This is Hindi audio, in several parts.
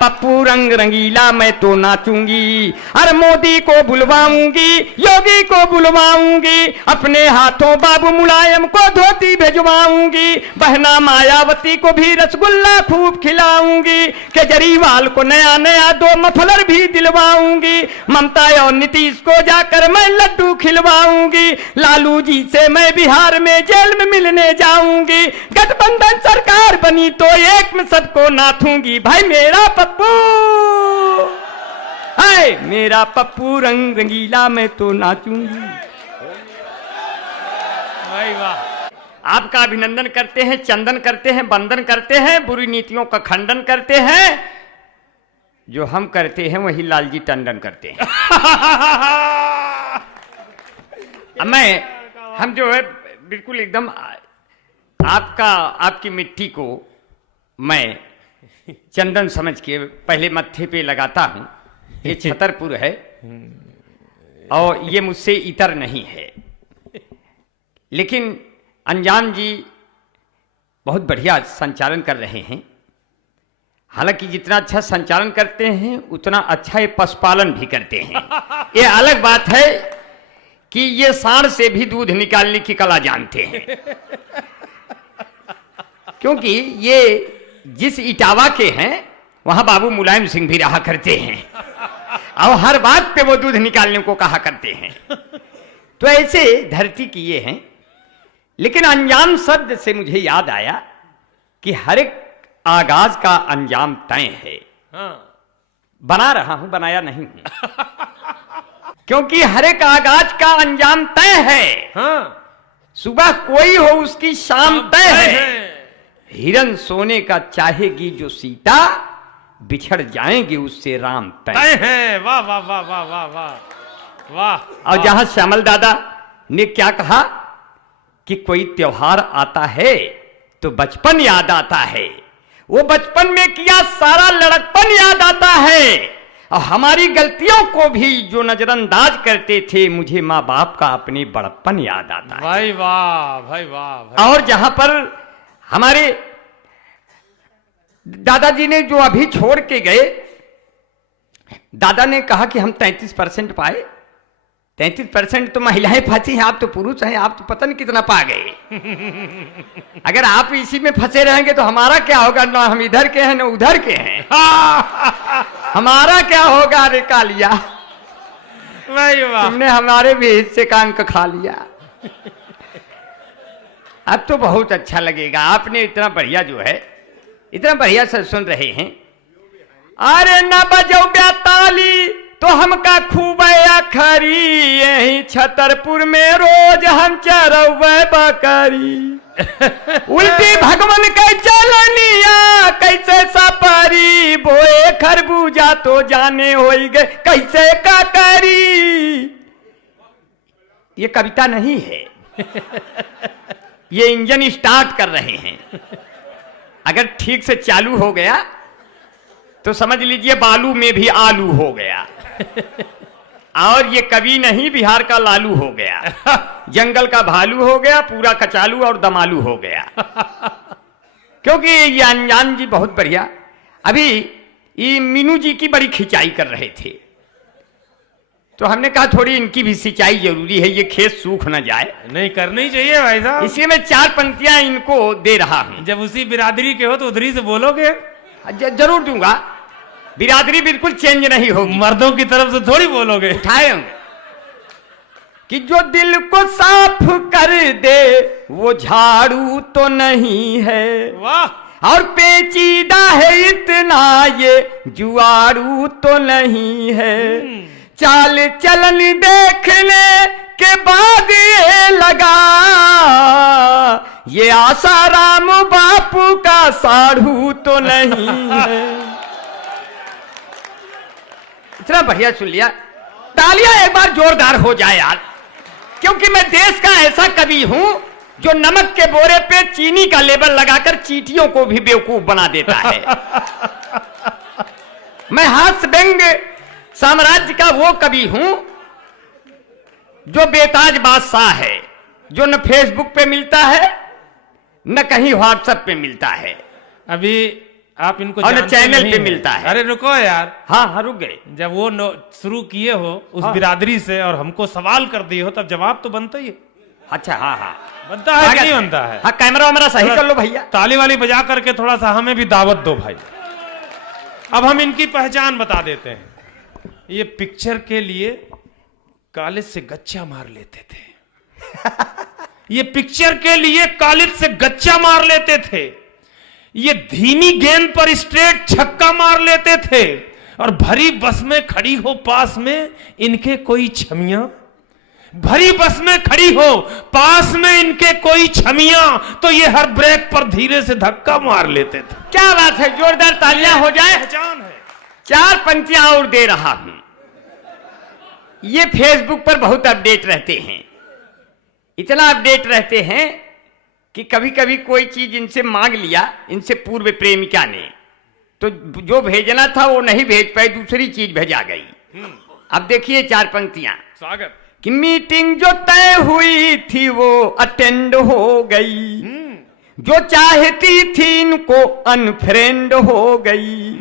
पप्पू रंग रंगीला मैं तो नाचूंगी, अरे मोदी को बुलवाऊंगी, योगी को बुलवाऊंगी, अपने हाथों बाबू मुलायम को धोती भिजवाऊंगी, बहना मायावती को भी रसगुल्ला खूब खिलाऊंगी, केजरीवाल को नया नया 2 मफलर भी दिलवाऊंगी, ममता और नीतीश को जाकर मैं लड्डू खिलवाऊंगी, लालू जी से मैं बिहार में जेल में मिलने जाऊंगी, गठबंधन सरकार बनी तो एक में सबको नाथूंगी। भाई मेरा पप्पू हाय, मेरा पप्पू रंग रंगीला मैं तो नाचूंगी। भाई वाह, आपका अभिनंदन करते हैं, चंदन करते हैं, वंदन करते हैं, बुरी नीतियों का खंडन करते हैं। जो हम करते हैं वही लालजी टंडन करते हैं। हम जो है बिल्कुल एकदम आपकी मिट्टी को मैं चंदन समझ के पहले मत्थे पे लगाता हूं। ये छतरपुर है और ये मुझसे इतर नहीं है, लेकिन अंजाम जी बहुत बढ़िया संचालन कर रहे हैं। हालांकि जितना अच्छा संचालन करते हैं उतना अच्छा ये पशुपालन भी करते हैं। ये अलग बात है कि ये सांड से भी दूध निकालने की कला जानते हैं, क्योंकि ये जिस इटावा के हैं वहां बाबू मुलायम सिंह भी रहा करते हैं और हर बात पे वो दूध निकालने को कहा करते हैं। तो ऐसे धरती की ये हैं। लेकिन अंजाम शब्द से मुझे याद आया कि हर एक आगाज का अंजाम तय है। हाँ। बना रहा हूं, बनाया नहीं हूं। क्योंकि हर एक आगाज का अंजाम तय है। हाँ। सुबह कोई हो उसकी शाम तय है। हिरन सोने का चाहेगी जो सीता, बिछड़ जाएंगे उससे राम तय है। वाह वाह वाह वाह वाह वाह वाह। और जहां श्यामल दादा ने क्या कहा कि कोई त्योहार आता है तो बचपन याद आता है, वो बचपन में किया सारा लड़कपन याद आता है, और हमारी गलतियों को भी जो नजरअंदाज करते थे, मुझे माँ बाप का अपने बड़प्पन याद आता है। भाई वाह, भाई वाह। और जहां पर हमारे दादाजी ने जो अभी छोड़ के गए, दादा ने कहा कि हम 33% पाए। 33% तो महिलाएं फंसी हैं, आप तो पुरुष हैं, आप तो पता नहीं कितना पा गए। अगर आप इसी में फंसे रहेंगे तो हमारा क्या होगा? ना हम इधर के हैं ना उधर के हैं। हमारा क्या होगा? अरे कालिया, तुमने हमारे भी हिस्से का अंक खा लिया। अब तो बहुत अच्छा लगेगा। आपने इतना बढ़िया जो है, इतना बढ़िया से सुन रहे हैं। अरे न बजो ब्याताली तो हमका खूब अखरी, यही छतरपुर में रोज हम चरवे बकरी। उल्टी भगवान के चलनिया कैसे सपरी, बोए खरबूजा तो जाने होई गए कैसे काकरी। ये कविता नहीं है, ये इंजन स्टार्ट कर रहे हैं। अगर ठीक से चालू हो गया तो समझ लीजिए बालू में भी आलू हो गया। और ये कवि नहीं, बिहार का लालू हो गया, जंगल का भालू हो गया, पूरा कचालू और दमालू हो गया। क्योंकि ये अंजाम जी बहुत बढ़िया। अभी ये मीनू जी की बड़ी खिंचाई कर रहे थे, तो हमने कहा थोड़ी इनकी भी सिंचाई जरूरी है, ये खेत सूख न जाए। नहीं, करनी चाहिए भाई साहब। इसलिए मैं 4 पंक्तियां इनको दे रहा हूं। जब उसी बिरादरी के हो तो उधरी से बोलोगे। जरूर दूंगा, बिरादरी बिल्कुल चेंज नहीं होगी। मर्दों की तरफ से थोड़ी बोलोगे। उठाए कि जो दिल को साफ कर दे वो झाड़ू तो नहीं है, वाह। और पेचीदा है इतना ये जुआड़ू तो नहीं है। चाल चलन देखने के बाद ये लगा ये आसाराम बापू का साढ़ू तो नहीं है। इतना बढ़िया सुन लिया। तालियां एक बार जोरदार हो जाए यार, क्योंकि मैं देश का ऐसा कवि हूं जो नमक के बोरे पे चीनी का लेबल लगाकर चींटियों को भी बेवकूफ बना देता है। मैं हास्य व्यंग साम्राज्य का वो कवि हूं जो बेताज बादशाह है, जो न फेसबुक पे मिलता है न कहीं व्हाट्सएप पे मिलता है। अभी आप इनको और जानते चैनल नहीं पे हैं। मिलता है। अरे रुको यार, हाँ हाँ रुक गए। जब वो शुरू किए हो उस हाँ। बिरादरी से और हमको सवाल कर दिए हो, तब जवाब तो बनता ही है। अच्छा हाँ हाँ बनता है कि नहीं बनता है? हाँ कैमरा वैमरा सही कर लो भैया। ताली वाली बजा करके थोड़ा सा हमें भी दावत दो भाई। अब हम इनकी पहचान बता देते हैं। ये पिक्चर के लिए कॉलेज से गच्चा मार लेते थे। ये पिक्चर के लिए कॉलेज से गच्चा मार लेते थे। ये धीमी गेंद पर स्ट्रेट छक्का मार लेते थे। और भरी बस में खड़ी हो पास में इनके कोई छमियां, भरी बस में खड़ी हो पास में इनके कोई छमियां, तो ये हर ब्रेक पर धीरे से धक्का मार लेते थे। क्या बात है, जोरदार तालियां हो जाए। पहचान है। 4 पंक्तियां और दे रहा हूं। ये फेसबुक पर बहुत अपडेट रहते हैं, इतना अपडेट रहते हैं कि कभी कभी कोई चीज इनसे मांग लिया, इनसे पूर्व प्रेमिका ने, तो जो भेजना था वो नहीं भेज पाए, दूसरी चीज भेजा गई। अब देखिए 4 पंक्तियां। स्वागत। कि मीटिंग जो तय हुई थी वो अटेंड हो गई, जो चाहती थी इनको अनफ्रेंड हो गई।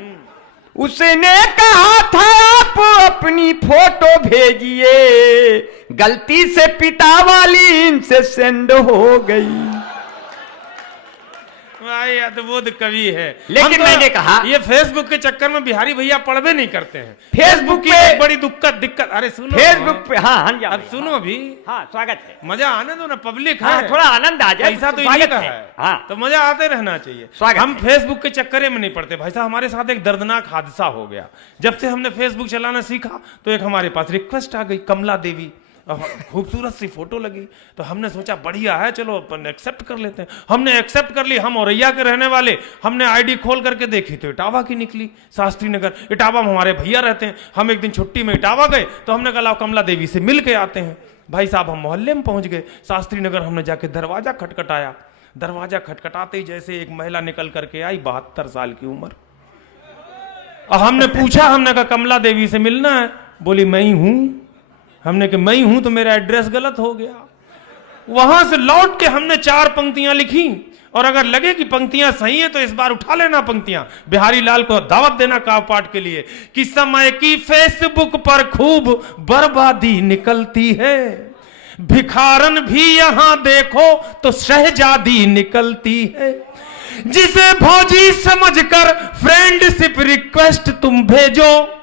उसने कहा था आप अपनी फोटो भेजिए, गलती से पिता वाली इनसे सेंड हो गई। भाई अद्भुत कवि है। लेकिन हम तो मैंने कहा ये फेसबुक के चक्कर में बिहारी भैया पढ़वे नहीं करते हैं। फेसबुक की पे एक बड़ी दिक्कत। अरे सुनो, फेसबुक पे हाँ हाँ अब सुनो भी। हाँ स्वागत है। मजा आने दो ना, पब्लिक हाँ, है, थोड़ा आनंद आ जाए। ऐसा तो स्वागत इन्हीं का है। हाँ तो मजा आते रहना चाहिए। स्वागत हम है। फेसबुक के चक्कर में नहीं पड़ते भाई साहब। हमारे साथ एक दर्दनाक हादसा हो गया। जब से हमने फेसबुक चलाना सीखा तो एक हमारे पास रिक्वेस्ट आ गई, कमला देवी, खूबसूरत सी फोटो लगी। तो हमने सोचा बढ़िया है, चलो अपन एक्सेप्ट कर लेते हैं। हमने एक्सेप्ट कर ली। हम औरैया के रहने वाले, हमने आईडी खोल करके देखी तो इटावा की निकली, शास्त्री नगर। इटावा में हमारे भैया रहते हैं। हम एक दिन छुट्टी में इटावा गए तो हमने कहा कमला देवी से मिल के आते हैं। भाई साहब हम मोहल्ले में पहुंच गए, शास्त्री नगर। हमने जाके दरवाजा खटखटाया। दरवाजा खटखटाते ही जैसे एक महिला निकल करके आई, 72 साल की उम्र। और हमने पूछा, हमने कहा कमला देवी से मिलना है? बोली मैं ही हूं। हमने कहा मैं ही हूं तो मेरा एड्रेस गलत हो गया। वहां से लौट के हमने 4 पंक्तियां लिखी, और अगर लगे कि पंक्तियां सही है तो इस बार उठा लेना पंक्तियां, बिहारी लाल को दावत देना काव पाठ के लिए कि समय की फेसबुक पर खूब बर्बादी निकलती है, भिखारन भी यहां देखो तो शहजादी निकलती है। जिसे भौजी समझकर फ्रेंडशिप रिक्वेस्ट तुम भेजो,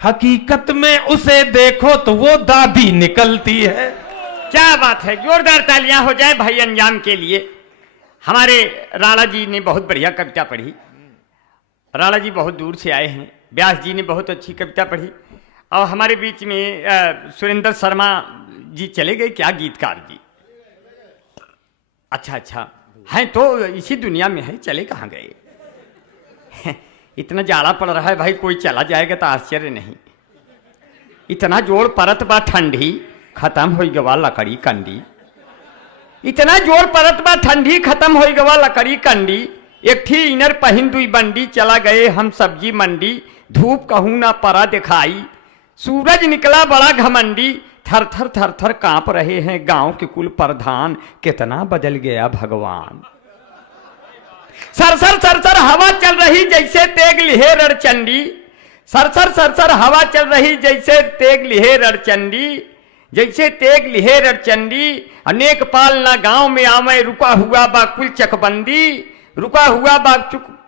हकीकत में उसे देखो तो वो दादी निकलती है। क्या बात है, जोरदार तालियां हो जाए भाई अंजाम के लिए। हमारे राणा जी ने बहुत बढ़िया कविता पढ़ी। राणा जी बहुत दूर से आए हैं। व्यास जी ने बहुत अच्छी कविता पढ़ी। और हमारे बीच में सुरेंद्र शर्मा जी चले गए क्या, गीतकार जी? अच्छा अच्छा हैं तो इसी दुनिया में है, चले कहाँ गए? इतना जाड़ा पड़ रहा है भाई, कोई चला जाएगा तो आश्चर्य नहीं। इतना जोर परत बा ठंडी, खत्म हो गवा लकड़ी कंडी। इतना जोर परत बा ठंडी, खत्म हो गवा लकड़ी कंडी। एक थी इनर पहिन दुई बंडी, चला गए हम सब्जी मंडी। धूप कहूं ना परा दिखाई, सूरज निकला बड़ा घमंडी। थर थर थर थर कांप रहे हैं गांव के कुल प्रधान, कितना बदल गया भगवान। सरसर सरसर हवा चल रही जैसे तेग लिहे रणचंडी। सरसर सरसर हवा चल रही जैसे तेग लिहे रणचंडी, जैसे तेग लिहे रणचंडी। अनेक पाल ना गांव में आवे, रुका हुआ बा कुल चकबंदी। रुका हुआ बा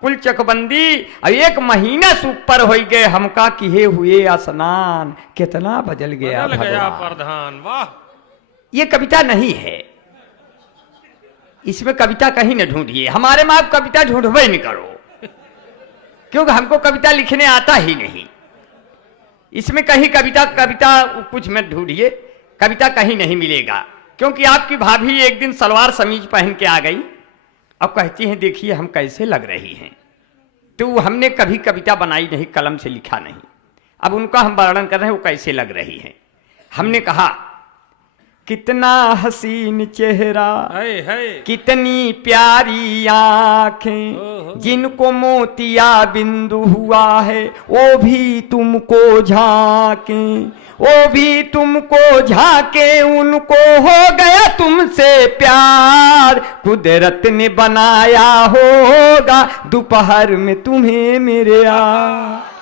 कुल चकबंदी। और 1 महीना से ऊपर हो गए हमका किए हुए स्नान, कितना बदल गया भगवान। प्रधान वाह। ये कविता नहीं है, इसमें कविता कहीं न ढूंढिए। हमारे में आप कविता ढूंढवे नहीं करो, क्योंकि हमको कविता लिखने आता ही नहीं। इसमें कहीं कविता कुछ मत ढूंढिए, कविता कहीं नहीं मिलेगा। क्योंकि आपकी भाभी एक दिन सलवार समीज पहन के आ गई, अब कहती हैं देखिए हम कैसे लग रही हैं। तो हमने कभी कविता बनाई नहीं, कलम से लिखा नहीं। अब उनका हम वर्णन कर रहे हैं वो कैसे लग रही हैं। हमने कहा कितना हसीन चेहरा, है कितनी प्यारी आंखें, जिनको मोतिया बिंदु हुआ है वो भी तुमको झांके, वो भी तुमको झांके, उनको हो गया तुमसे प्यार। कुदरत ने बनाया होगा दोपहर में तुम्हें मेरे यार।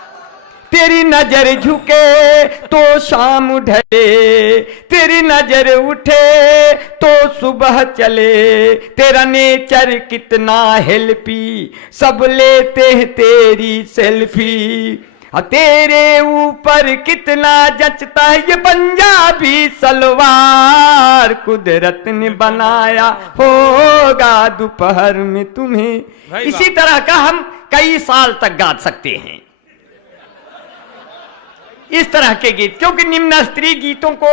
तेरी नजर झुके तो शाम ढले, तेरी नजर उठे तो सुबह चले, तेरा नेचर कितना हेल्पी, सब लेते हैं तेरी सेल्फी। तेरे ऊपर कितना जचता है ये पंजाबी सलवार। कुदरत ने बनाया होगा दोपहर में तुम्हें। इसी तरह का हम कई साल तक गा सकते हैं इस तरह के गीत, क्योंकि निम्न स्तरीय गीतों को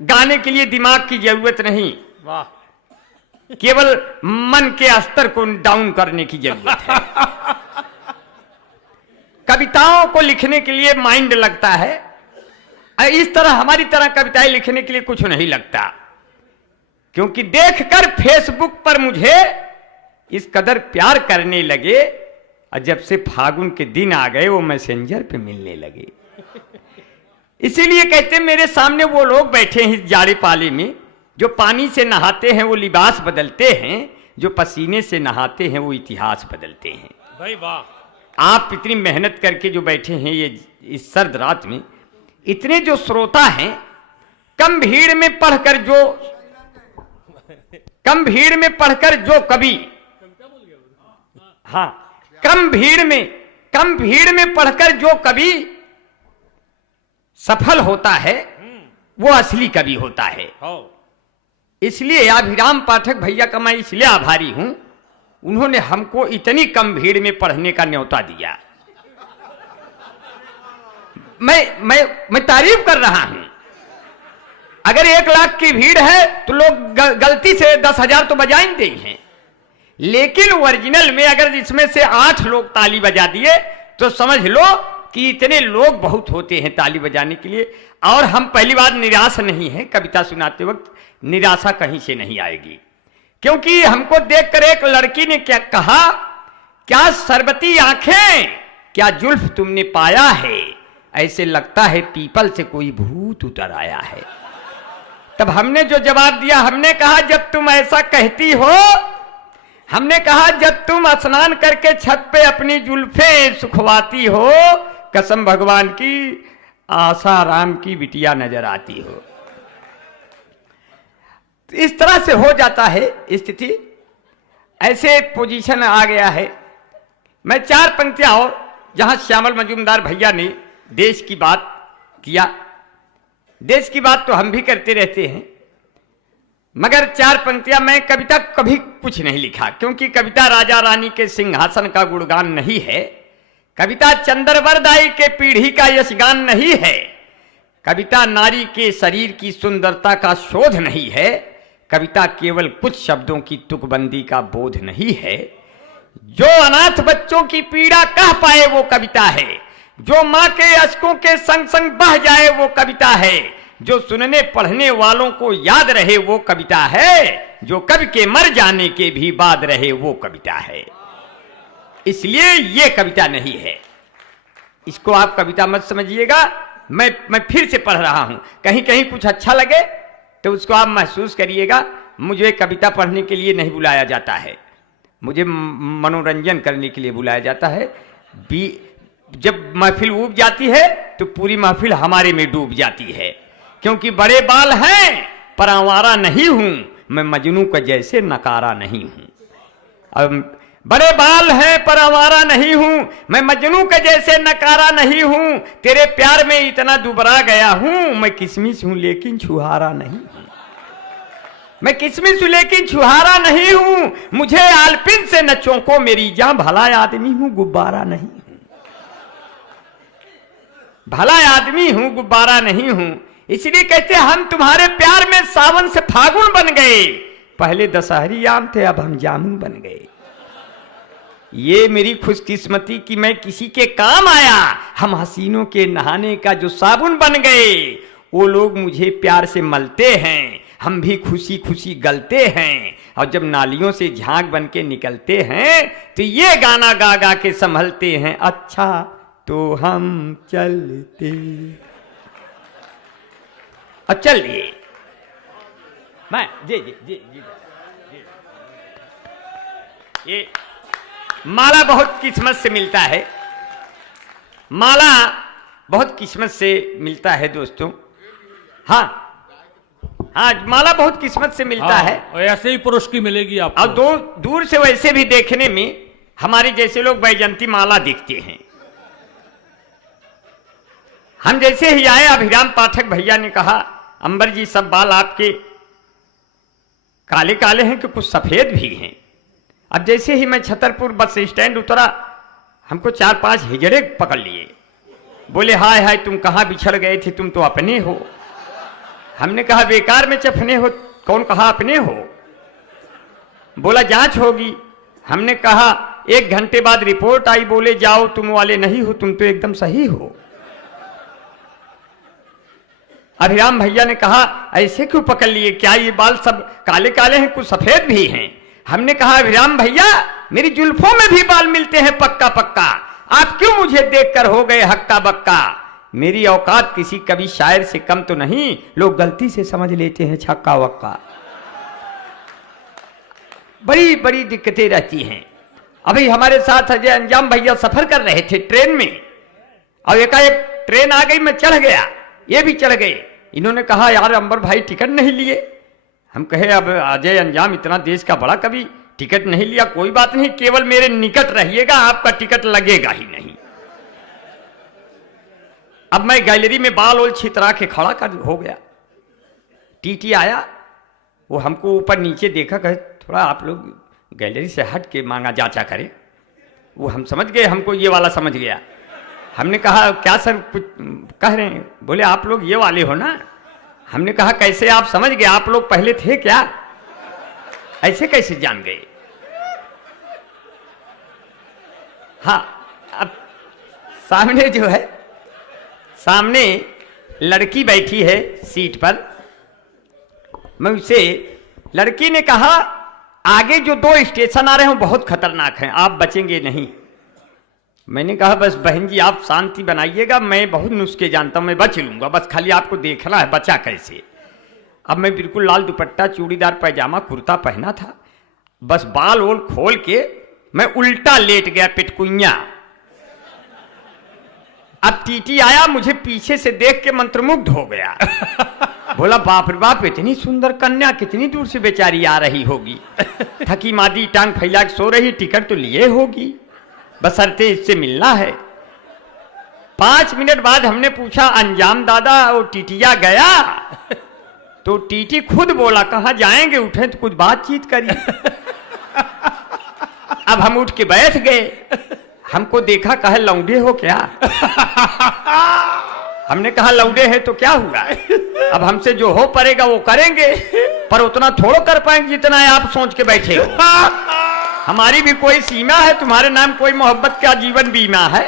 गाने के लिए दिमाग की जरूरत नहीं, वाह, केवल मन के स्तर को डाउन करने की जरूरत है। कविताओं को लिखने के लिए माइंड लगता है, इस तरह हमारी तरह कविताएं लिखने के लिए कुछ नहीं लगता। क्योंकि देखकर फेसबुक पर मुझे इस कदर प्यार करने लगे, और जब से फागुन के दिन आ गए वो मैसेंजर पे मिलने लगे। इसीलिए कहते मेरे सामने वो लोग बैठे हैं इस जाड़े पाले में, जो पानी से नहाते हैं वो लिबास बदलते हैं, जो पसीने से नहाते हैं वो इतिहास बदलते हैं। भाई वाह, आप इतनी मेहनत करके जो बैठे हैं ये इस सर्द रात में, इतने जो श्रोता हैं, कम भीड़ में पढ़कर जो कवि, हाँ, कम भीड़ में पढ़कर जो कवि सफल होता है वो असली कवि होता है। इसलिए अभिराम पाठक भैया का मैं इसलिए आभारी हूं, उन्होंने हमको इतनी कम भीड़ में पढ़ने का न्योता दिया। मैं तारीफ कर रहा हूं। अगर 1 लाख की भीड़ है तो लोग गलती से 10,000 तो बजा ही दें हैं, लेकिन ओरिजिनल में अगर इसमें से 8 लोग ताली बजा दिए तो समझ लो कि इतने लोग बहुत होते हैं ताली बजाने के लिए। और हम पहली बार निराश नहीं है, कविता सुनाते वक्त निराशा कहीं से नहीं आएगी। क्योंकि हमको देखकर एक लड़की ने क्या कहा, क्या शरबती आंखें, क्या जुल्फ तुमने पाया है, ऐसे लगता है पीपल से कोई भूत उतर आया है। तब हमने जो जवाब दिया, हमने कहा जब तुम ऐसा कहती हो, हमने कहा जब तुम स्नान करके छत पे अपनी जुल्फे सुखवाती हो, कसम भगवान की आसाराम की बिटिया नजर आती हो। इस तरह से हो जाता है स्थिति, ऐसे पोजीशन आ गया है। मैं 4 पंक्तियां और, जहां श्यामल मजूमदार भैया ने देश की बात किया, देश की बात तो हम भी करते रहते हैं, मगर 4 पंक्तियां, मैं कविता कभी कुछ नहीं लिखा, क्योंकि कविता राजा रानी के सिंहासन का गुणगान नहीं है, कविता चंद्रवरदाई के पीढ़ी का यशगान नहीं है, कविता नारी के शरीर की सुंदरता का शोध नहीं है, कविता केवल कुछ शब्दों की तुकबंदी का बोध नहीं है। जो अनाथ बच्चों की पीड़ा कह पाए वो कविता है, जो मां के अश्कों के संग संग बह जाए वो कविता है, जो सुनने पढ़ने वालों को याद रहे वो कविता है, जो कवि के मर जाने के भी बाद रहे वो कविता है। इसलिए ये कविता नहीं है, इसको आप कविता मत समझिएगा। मैं फिर से पढ़ रहा हूं, कहीं कहीं कुछ अच्छा लगे तो उसको आप महसूस करिएगा। मुझे कविता पढ़ने के लिए नहीं बुलाया जाता है, मुझे मनोरंजन करने के लिए बुलाया जाता है। जब महफिल उब जाती है तो पूरी महफिल हमारे में डूब जाती है, क्योंकि बड़े बाल हैं पर आवारा नहीं हूं, मैं मजनू का जैसे नकारा नहीं हूं। अब बड़े बाल हैं पर आवारा नहीं हूं, मैं मजनू के जैसे नकारा नहीं हूं, तेरे प्यार में इतना दुबरा गया हूं, मैं किसमिस हूं लेकिन छुहारा नहीं हूं, मैं किसमिस हूं लेकिन छुहारा नहीं हूं, मुझे आलपिन से न चौंको मेरी जान, भला आदमी हूं गुब्बारा नहीं हूं, भला आदमी हूं गुब्बारा नहीं हूं। इसलिए कहते हम तुम्हारे प्यार में सावन से फागुन बन गए, पहले दशहरी आम थे अब हम जामुन बन गए। ये मेरी खुशकिस्मती कि मैं किसी के काम आया, हम हसीनों के नहाने का जो साबुन बन गए, वो लोग मुझे प्यार से मलते हैं, हम भी खुशी खुशी गलते हैं, और जब नालियों से झाग बन के निकलते हैं तो ये गाना गा गा के संभलते हैं, अच्छा तो हम चलते। अब चलिए मैं जी जी जी जी, जी। ये माला बहुत किस्मत से मिलता है, माला बहुत किस्मत से मिलता है दोस्तों। हाँ हाँ, माला बहुत किस्मत से मिलता है, और ऐसे ही पुरुष की मिलेगी आपको। और दूर से वैसे भी देखने में हमारे जैसे लोग वैजंती माला दिखते हैं। हम जैसे ही आए, अभिराम पाठक भैया ने कहा, अंबर जी सब बाल आपके काले काले हैं कि कुछ सफेद भी हैं। अब जैसे ही मैं छतरपुर बस स्टैंड उतरा, हमको 4-5 हिजड़े पकड़ लिए, बोले हाय हाय तुम कहाँ बिछड़ गए थे, तुम तो अपने हो। हमने कहा बेकार में चफने हो, कौन कहा अपने हो। बोला जांच होगी। हमने कहा 1 घंटे बाद रिपोर्ट आई, बोले जाओ तुम वाले नहीं हो, तुम तो एकदम सही हो। अभिराम भैया ने कहा ऐसे क्यों पकड़ लिए, क्या ये बाल सब काले काले हैं, कुछ सफेद भी हैं। हमने कहा अभिराम भैया मेरी जुल्फों में भी बाल मिलते हैं पक्का पक्का, आप क्यों मुझे देखकर हो गए हक्का बक्का। मेरी औकात किसी कवि शायर से कम तो नहीं, लोग गलती से समझ लेते हैं छक्का वक्का। बड़ी बड़ी दिक्कतें रहती हैं। अभी हमारे साथ अजय अंजाम भैया सफर कर रहे थे ट्रेन में, और एकाएक ट्रेन आ गई, मैं चढ़ गया, ये भी चढ़ गए। इन्होंने कहा यार अंबर भाई टिकट नहीं लिए। हम कहे अब अजय अंजाम इतना देश का बड़ा कवि, टिकट नहीं लिया, कोई बात नहीं, केवल मेरे निकट रहिएगा, आपका टिकट लगेगा ही नहीं। अब मैं गैलरी में बाल ओल छितरा के खड़ा कर हो गया। टीटी आया, वो हमको ऊपर नीचे देखा, कहे थोड़ा आप लोग गैलरी से हट के मांगा जांचा करें। वो हम समझ गए, हमको ये वाला समझ गया। हमने कहा क्या सर कुछ कह रहे हैं, बोले आप लोग ये वाले हो ना। हमने कहा कैसे आप समझ गए, आप लोग पहले थे क्या, ऐसे कैसे जान गए। हाँ, अब सामने जो है, सामने लड़की बैठी है सीट पर। मैं उसे, लड़की ने कहा आगे जो 2 स्टेशन आ रहे हैं बहुत खतरनाक हैं, आप बचेंगे नहीं। मैंने कहा बस बहन जी आप शांति बनाइएगा, मैं बहुत नुस्खे जानता हूं, मैं बच लूंगा, बस खाली आपको देखना है बचा कैसे। अब मैं बिल्कुल लाल दुपट्टा, चूड़ीदार पैजामा, कुर्ता पहना था, बस बाल ओल खोल के मैं उल्टा लेट गया पिटकुइया। अब टीटी आया, मुझे पीछे से देख के मंत्रमुग्ध हो गया। बोला बाप रे बाप, इतनी सुंदर कन्या कितनी दूर से बेचारी आ रही होगी, थकी मादी टांग फैला के सो रही, टिकट तो लिए होगी, बशर्ते इससे मिलना है। 5 मिनट बाद हमने पूछा अंजाम दादा वो टीटिया गया, तो टीटी खुद बोला कहाँ जाएंगे, उठे तो कुछ बातचीत करिए। अब हम उठ के बैठ गए, हमको देखा, कहे लौंडे हो क्या। हमने कहा लौंडे है तो क्या हुआ, अब हमसे जो हो पड़ेगा वो करेंगे, पर उतना थोड़ा कर पाएंगे जितना आप सोच के बैठे हो। हमारी भी कोई सीमा है, तुम्हारे नाम कोई मोहब्बत का जीवन बीमा है।